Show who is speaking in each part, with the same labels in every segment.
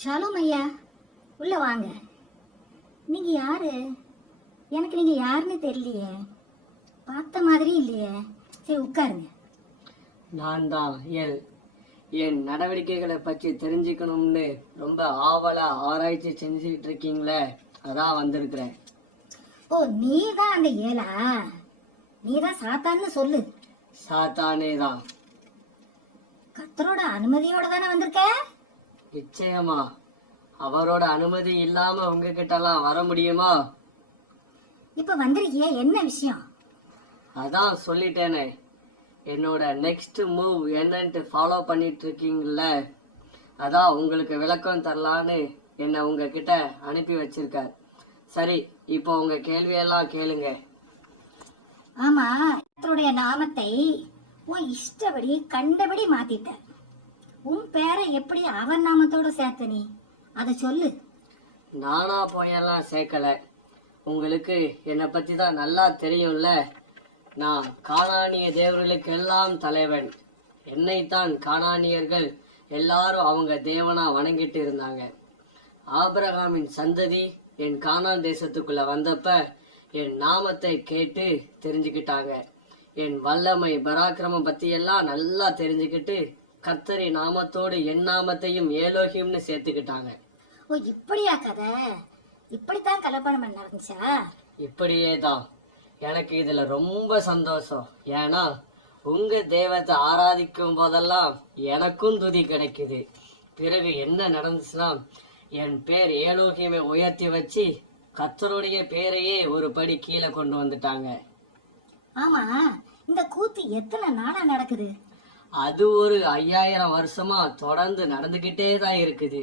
Speaker 1: ஷாலும் ஐயா உள்ள வாங்க. நீங்க யாரு? எனக்கு நீங்க யாருன்னு தெரியலையே. பார்த்த மாதிரி இல்லையே. சரி உட்காருங்க.
Speaker 2: நான் தான் எல். என் நடவடிக்கைகளை பற்றி தெரிஞ்சுக்கணும்னு ரொம்ப ஆவலா ஆராய்ச்சி செஞ்சுக்கிட்டு இருக்கீங்களே. அதான் வந்திருக்கிறேன்.
Speaker 1: ஓ நீ தான் அந்த ஏலா நீ தான் சாத்தான்னு சொல்லு.
Speaker 2: சாத்தானே தான்
Speaker 1: கத்தரோட அனுமதியோட தானே வந்திருக்க?
Speaker 2: நிச்சயமா. அவரோட அனுமதி இல்லாம உங்ககிட்டலாம் வர முடியுமா?
Speaker 1: இப்ப வந்திருக்கிய என்ன விஷயம்?
Speaker 2: அதான் சொல்லிட்டேனே. என்னோட நெக்ஸ்ட் மூவ் என்னன்ட்டு ஃபாலோ பண்ணிட்டு இருக்கீங்கல்ல அதான் உங்களுக்கு விளக்கம் தரலான்னு என்னை உங்ககிட்ட அனுப்பி வச்சிருக்கார். சரி இப்போ உங்க கேள்வியெல்லாம் கேளுங்க.
Speaker 1: ஆமா கர்த்தருடைய நாமத்தை உன் இஷ்டப்படி கண்டபடி மாத்திட்ட உன் பேரை எப்படி அவர் நாமத்தோட சேர்த்த நீ? அதை சொல்லு.
Speaker 2: நானா போயெல்லாம் சேர்க்கல. உங்களுக்கு என்னை பற்றி தான் நல்லா தெரியும்ல. நான் காணானிய தேவர்களுக்கு எல்லாம் தலைவன். என்னைத்தான் காணானியர்கள் எல்லாரும் அவங்க தேவனா வணங்கிட்டு இருந்தாங்க. ஆபிரகாமின் சந்ததி என் காணான் தேசத்துக்குள்ள வந்தப்ப என் நாமத்தை கேட்டு தெரிஞ்சுக்கிட்டாங்க. என் வல்லமை பராக்கிரமம் பத்தி எல்லாம் நல்லா தெரிஞ்சுக்கிட்டு கர்த்தரி நாமத்தோடு என் நாமத்தையும் ஏலோகியம்னு சேர்த்துக்கிட்டாங்க.
Speaker 1: ஓ இப்படியா கதை? இப்படித்தான் கலப்படம் நடந்துச்சா?
Speaker 2: இப்படியே தான் எனக்கு இதுல ரொம்ப சந்தோஷம். ஏன்னா உங்க தெய்வத்தை ஆராதிக்கும் போதெல்லாம் எனக்கும் துதி கிடைக்குது. பிறகு என்ன நடந்துச்சுன்னா என் பேர் ஏலோகியமை உயர்த்தி வச்சு கத்தருடைய பேரையே ஒரு படி கீழே கொண்டு வந்துட்டாங்க.
Speaker 1: ஆமா இந்த கூத்து எத்தனை நாளா நடக்குது?
Speaker 2: அது ஒரு ஐயாயிரம் வருஷமா தொடர்ந்து நடந்துகிட்டே தான் இருக்குது.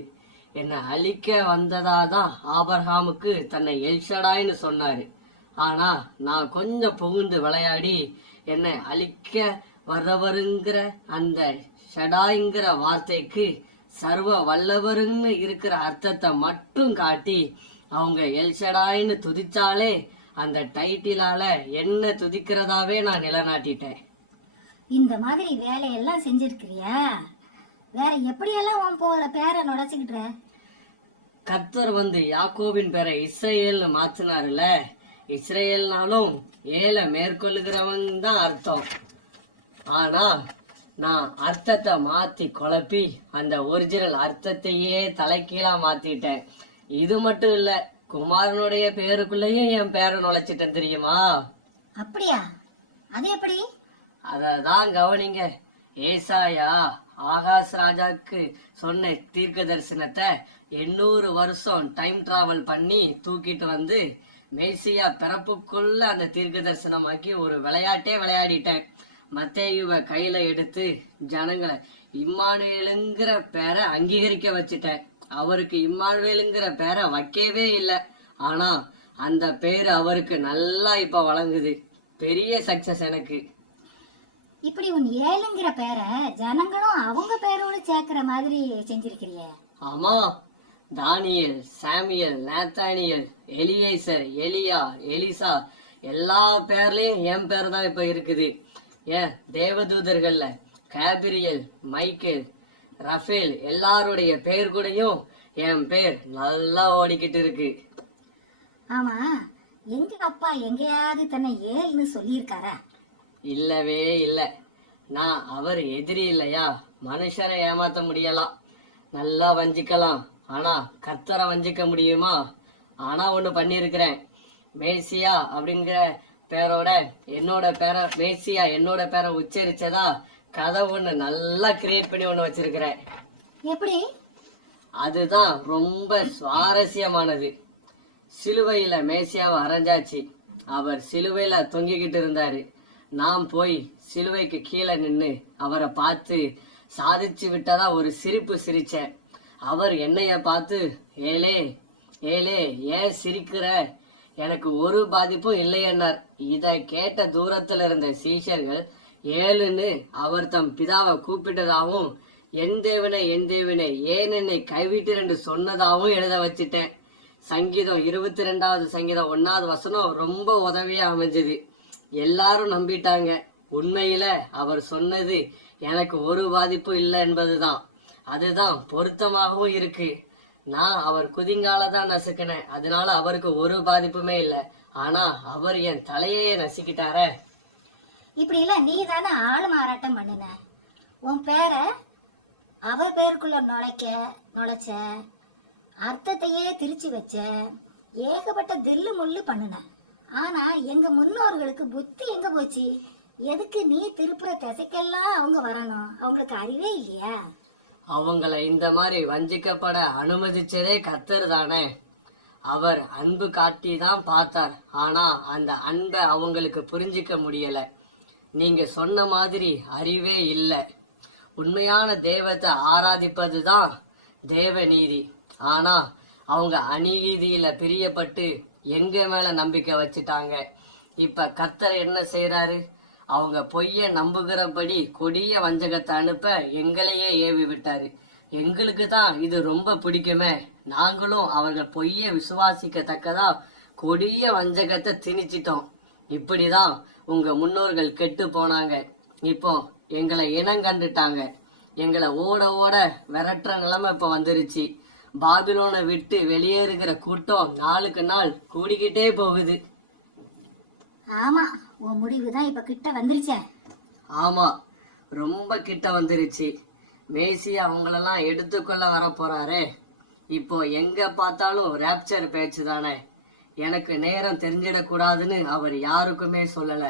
Speaker 2: என்னை அழிக்க வந்ததா தான் ஆபர்ஹாமுக்கு தன்னை எல்ஷடாய்னு சொன்னாரு. ஆனா நான் கொஞ்சம் புகுந்து விளையாடி என்னை அழிக்க வர்றவருங்கிற அந்த ஷடாய்ங்கிற வார்த்தைக்கு சர்வ வல்லவருன்னு இருக்கிற அர்த்தத்தை மட்டும் காட்டி அவங்க எல்ஷடாய்னு துதிச்சாலே அந்த டைட்டிலால என்ன துதிக்கிறதாவே நான் நிலநாட்டிட்டேன்.
Speaker 1: இந்த மாதிரி வேலையெல்லாம் செஞ்சிருக்கிறியா? வேற எப்படியெல்லாம் உன் போற பேரை நுடைச்சுக்கிட்டுற?
Speaker 2: கர்த்தர் வந்து யாக்கோபின் பேரை இஸ்ரேல்னு மாத்தினாருல இஸ்ரேல்னாலும் ஏல மேற்கொள்ளுகிறவன் தான் அர்த்தம். ஆனா நான் அர்த்தத்தை மாத்தி குழப்பி அந்த ஒரிஜினல் அர்த்தத்தையே தலைகீழா மாத்திட்டேன். இது மட்டும் இல்ல குமாரனுடைய பேருக்குள்ளேயும் என் பேரை நுழைச்சிட்டேன் தெரியுமா?
Speaker 1: அப்படியா? அது எப்படி?
Speaker 2: அதை தான் கவனிங்க. ஏசாயா ஆகாஷ் ராஜாக்கு சொன்ன தீர்க்க தரிசனத்தை எண்ணூறு வருஷம் டைம் டிராவல் பண்ணி தூக்கிட்டு வந்து மெய்சியா பிறப்புக்குள்ள அந்த தீர்க்க தரிசனமாக்கி ஒரு விளையாட்டே விளையாடிட்டேன். மத்தேயுவை கையில எடுத்து ஜனங்களை இம்மானுவேலுங்கிற பேரை அங்கீகரிக்க வச்சுட்டேன். அவருக்கு இம்மானுவேலுங்கிற பேரை வைக்கவே இல்லை. ஆனா அந்த பேர் அவருக்கு நல்லா இப்ப வழங்குது. பெரிய சக்சஸ் எனக்கு.
Speaker 1: இப்படி உன் ஏழுங்கிற பேரை ஜனங்களும் அவங்க பேரோடு சேர்க்கிற மாதிரி செஞ்சிருக்கிறியே.
Speaker 2: ஆமா. தானியல் சாமியல் நாத்தானியல் எலியேசர் எலியா எலிசா எல்லா பேர்லயும் என் பேர் தான் இப்ப இருக்குது. ஏன்? தேவதூதர்கள்ல கேபிரியல் மைக்கேல் ரஃபேல் எல்லாருடைய பேர் கூடயும் என் பேர் நல்லா ஓடிக்கிட்டு இருக்கு.
Speaker 1: ஆமா. எங்க அப்பா எங்கேயாவது தன்னை ஏழுன்னு சொல்லியிருக்காரா?
Speaker 2: இல்லவே இல்லை. நான் அவர் எதிரி இல்லையா? மனுஷரை ஏமாத்த முடியலாம் நல்லா வஞ்சிக்கலாம். ஆனா கர்த்தரை வஞ்சிக்க முடியுமா? ஆனா ஒண்ணு பண்ணியிருக்கிறேன். மேசியா அப்படிங்கிற பேரோட என்னோட பேரை மேசியா என்னோட பேரை உச்சரிச்சதா கதை ஒண்ணு நல்லா கிரியேட் பண்ணி ஒண்ணு வச்சிருக்கிறேன்.
Speaker 1: எப்படி?
Speaker 2: அதுதான் ரொம்ப சுவாரஸ்யமானது. சிலுவையில மேசியாவை அரைஞ்சாச்சு. அவர் சிலுவையில தொங்கிக்கிட்டு இருந்தாரு. நான் போய் சிலுவைக்கு கீழே நின்று அவரை பார்த்து சாதிச்சு விட்டதா ஒரு சிரிப்பு சிரிச்சேன் அவர் என்னைய பார்த்து ஏலே ஏலே ஏன் சிரிக்கிற? எனக்கு ஒரு பாதிப்பும் இல்லையன்னார். இதை கேட்ட தூரத்தில் இருந்த சீஷர்கள் ஏழுன்னு அவர் தம் பிதாவை கூப்பிட்டதாகவும் என் தேவனை என் தேவனை ஏன் என்னை கைவிட்டு என்று சொன்னதாகவும் எழுத வச்சிட்டேன். சங்கீதம் இருபத்தி ரெண்டாவது சங்கீதம் ஒன்றாவது வசனம் ரொம்ப உதவியாக அமைஞ்சது. எல்லாரும் நம்பிட்டாங்க. உண்மையில அவர் சொன்னது எனக்கு ஒரு பாதிப்பும் இல்லை என்பதுதான். அதுதான் பொருத்தமாகவும் இருக்கு. நான் அவர் குதிங்கால தான் நசுக்கினேன். அதனால அவருக்கு ஒரு பாதிப்புமே இல்லை. ஆனா அவர் என் தலையே நசுக்கிட்டார.
Speaker 1: இப்படி எல்லாம் நீ தானே ஆள் மாறாட்டம் பண்ணுன? உன் பேர அவ பேருக்குள்ள நுழைக்க நுழைச்ச அர்த்தத்தையே திரிச்சு வச்ச ஏகப்பட்ட தில்லு முள்ளு பண்ணுன. ஆனா எங்க முன்னோர்களுக்கு புத்தி எங்க போச்சு? எதுக்கு நீ திருப்புற திசைக்கெல்லாம் அவங்க வரணும்? அவங்களுக்கு அறிவே இல்லையா?
Speaker 2: அவங்கள இந்த மாதிரி வஞ்சிக்கப்பட அனுமதிச்சதே கத்தர் தானே. அவர் அன்பு காட்டி தான் பார்த்தார். ஆனா அந்த அன்பை அவங்களுக்கு புரிஞ்சிக்க முடியல. நீங்க சொன்ன மாதிரி அறிவே இல்லை. உண்மையான தெய்வத்தை ஆராதிப்பது தான் தேவநீதி. ஆனா அவங்க அநீதியில பிரியப்பட்டு எங்க மேல நம்பிக்கை வச்சுட்டாங்க. இப்ப கர்த்தர் என்ன செய்கிறாரு அவங்க பொய்ய நம்புகிறபடி கொடிய வஞ்சகத்தை அனுப்ப எங்களையே ஏவி விட்டாரு. எங்களுக்கு தான் இது ரொம்ப பிடிக்குமே. நாங்களும் அவர்கள் பொய்ய விசுவாசிக்கத்தக்கதா கொடிய வஞ்சகத்தை திணிச்சிட்டோம். இப்படிதான் உங்க முன்னோர்கள் கெட்டு போனாங்க. இப்போ எங்களை இனம் கண்டுட்டாங்க. எங்களை ஓட ஓட விரட்டுற நிலைமை இப்ப வந்துருச்சு. பாபிலோனை விட்டு வெளியேறுகிற கூட்டம் நாளுக்கு நாள் கூடிக்கிட்டே போகுது.
Speaker 1: ஆமா உன் முடிவு தான் இப்ப கிட்ட வந்துருச்சே.
Speaker 2: ஆமா ரொம்ப கிட்ட வந்துருச்சு. மேசி அவங்களெல்லாம் எடுத்துக்கொள்ள வர போறாரே. இப்போ எங்க பார்த்தாலும் ரேப்சர் பேச்சு தானே. எனக்கு நேரம் தெரிஞ்சிடக்கூடாதுன்னு அவர் யாருக்குமே சொல்லல.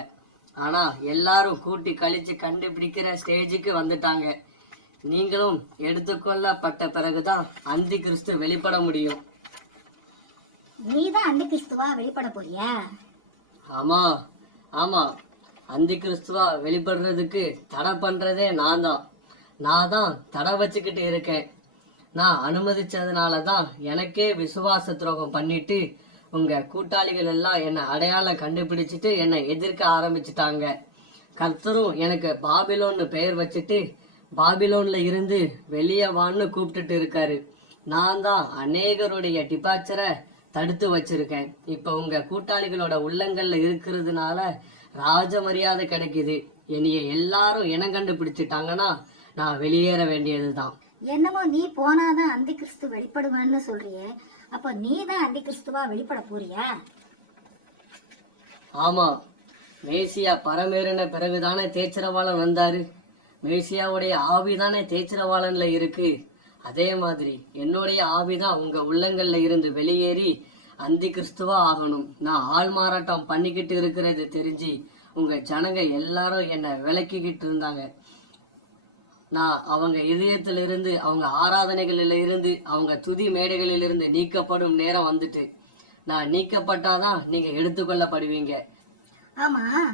Speaker 2: ஆனா எல்லாரும் கூட்டி கழிச்சு கண்டுபிடிக்கிற ஸ்டேஜுக்கு வந்துட்டாங்க. நீங்களும் எடுத்துக்கொள்ளப்பட்ட பிறகுதான் அந்தி கிறிஸ்து வெளிப்பட முடியும்.
Speaker 1: நீ தான் அந்த கிறிஸ்துவா வெளிப்பட போறியா?
Speaker 2: ஆமா ஆமா. அந்தி கிறிஸ்துவா வெளிப்படுறதுக்கு தடை பண்றதே நான் தான் நான் தான் தடை வச்சுக்கிட்டு இருக்கேன். நான் அனுமதிச்சதுனால தான் எனக்கே விசுவாச துரோகம் பண்ணிட்டு உங்க கூட்டாளிகள் எல்லாம் என்னை அடையாளம் கண்டுபிடிச்சிட்டு என்னை எதிர்க்க ஆரம்பிச்சிட்டாங்க. கர்த்தரும் எனக்கு பாபிலோன்னு பெயர் வச்சுட்டு பாபிலோன்ல இருந்து வெளியே வான்னு கூப்பிட்டுட்டு இருக்காரு. நான் தான் அநேகருடைய டிபாச்சரை தடுத்து வச்சிருக்கேன். இப்ப உங்க கூட்டாளிகளோட உள்ளங்கள்ல இருக்கிறதுனால ராஜ மரியாதை கிடைக்குது. என்னைய எல்லாரும் இனம் கண்டுபிடிச்சிட்டாங்கன்னா நான் வெளியேற வேண்டியதுதான்.
Speaker 1: என்னமோ நீ போனாதான் அந்த கிறிஸ்து வெளிப்படுவான்னு சொல்றியே. அப்போ நீ தான் அந்த கிறிஸ்துவா வெளிப்பட போறியா?
Speaker 2: ஆமா மேசியா பரமேறின பிறகுதானே தேச்சரவாளன் வந்தாரு. மேசியாவுடைய ஆவிதானே தேச்சிரவாளன்ல இருக்கு? அதே மாதிரி என்னுடைய ஆவிதான் உங்க உள்ளங்கள்ல இருந்து வெளியேறி அந்தி கிறிஸ்துவா ஆகணும். நான் ஆள் மாறாட்டம் பண்ணிக்கிட்டு இருக்கிறது தெரிஞ்சு உங்க ஜனங்க எல்லாரும் என்னை விலக்கிக்கிட்டு இருந்தாங்க. நான் அவங்க இதயத்திலிருந்து அவங்க ஆராதனைகளில் இருந்து அவங்க துதி மேடைகளிலிருந்து நீக்கப்படும் நேரம் வந்துட்டு. நான் நீக்கப்பட்டாதான் நீங்க எடுத்துக்கொள்ளப்படுவீங்க.
Speaker 1: ஆமா.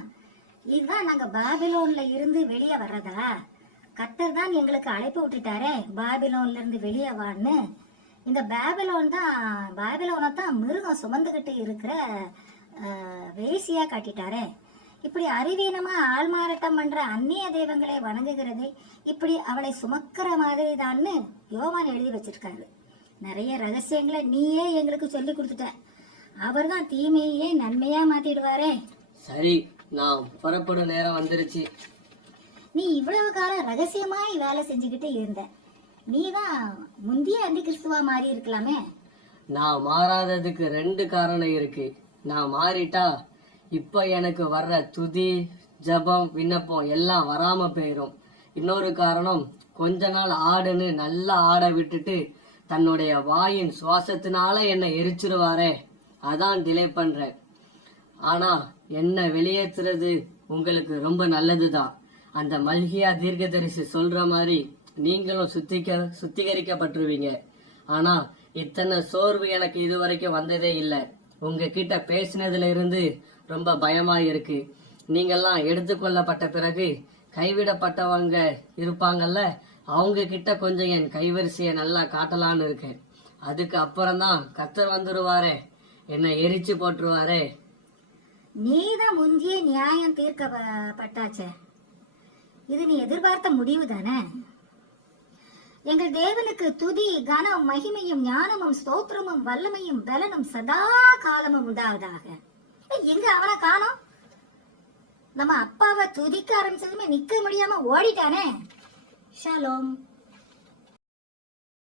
Speaker 1: இதுதான் நாங்க பாபிலோன்ல இருந்து வெளியே வர்றதா? கத்தர் தான் எங்களுக்கு அழைப்பு விட்டுட்டாரே பாபிலோன்ல இருந்து வெளியே வான்னு. இந்த பாபிலோன் தான் பாபிலோனை தான் மிருகம் சுமந்துக்கிட்டு இருக்கிற வேசியா காட்டிட்டாரே. இப்படி அறிவீனமா ஆள்மாறாட்டம் பண்ற அந்நிய தெய்வங்களை வணங்குகிறது இப்படி அவளை சுமக்கிற மாதிரி தான்னு யோவான் எழுதி வச்சிருக்காரு. நிறைய ரகசியங்களை நீயே எங்களுக்கு சொல்லி கொடுத்துட்ட. அவர் தான் தீமையே நன்மையா மாத்திடுவாரே.
Speaker 2: சரி. நான் புறப்படும் நேரம் வந்துருச்சு.
Speaker 1: நீ இவ்வளவு காலம் ரகசியமாய் வேலை செஞ்சுக்கிட்டு இருந்த. நீ தான் முந்திய அந்தி கிறிஸ்துவா மாறி இருக்கலாமே?
Speaker 2: நான் மாறாததுக்கு ரெண்டு காரணம் இருக்கு. நான் மாறிட்டா இப்ப எனக்கு வர்ற துதி ஜபம் விண்ணப்பம் எல்லாம் வராம போயிடும் இன்னொரு காரணம் கொஞ்ச நாள் ஆடுன்னு நல்லா ஆட விட்டுட்டு தன்னுடைய வாயின் சுவாசத்தினால என்னை எரிச்சிருவாரே. அதான் டிலே பண்றேன். ஆனா என்ன வெளியேற்றுறது உங்களுக்கு ரொம்ப நல்லதுதான் அந்த மல்கியா தீர்க்கதரிசி சொல்ற மாதிரி நீங்களும் சுத்திக்க சுத்திகரிக்கப்பட்டுருவீங்க. ஆனா இத்தனை சோர்வு எனக்கு இதுவரைக்கும் வந்ததே இல்லை. உங்ககிட்ட பேசினதுல இருந்து ரொம்ப பயமா இருக்கு. நீங்கள்லாம் எடுத்துக்கொள்ளப்பட்ட பிறகு கைவிடப்பட்டவங்க இருப்பாங்கல்ல அவங்க கிட்ட கொஞ்சம் என் கைவரிசையை நல்லா காட்டலான்னு இருக்கேன். அதுக்கு அப்புறம்தான் கத்தர் வந்துடுவாரே என்னை எரிச்சு போட்டுருவாரே.
Speaker 1: நீ தான் முந்திய நியாயம் தீர்க்கப்பட்டாச்சே இது நீ எதிர்பார்த்த முடிவு தானே? எங்கள் தேவனுக்கு துதி கனம் மகிமையும் ஞானமும் ஸ்தோத்திரமும் வல்லமையும் பலனும் சதா காலமும் உண்டாவதாக. ஏய், எங்க அவனை காணும்? நம்ம அப்பாவை துதிக்க ஆரம்பிச்சதுமே நிக்க முடியாம ஓடிட்டானே. ஷலோம்.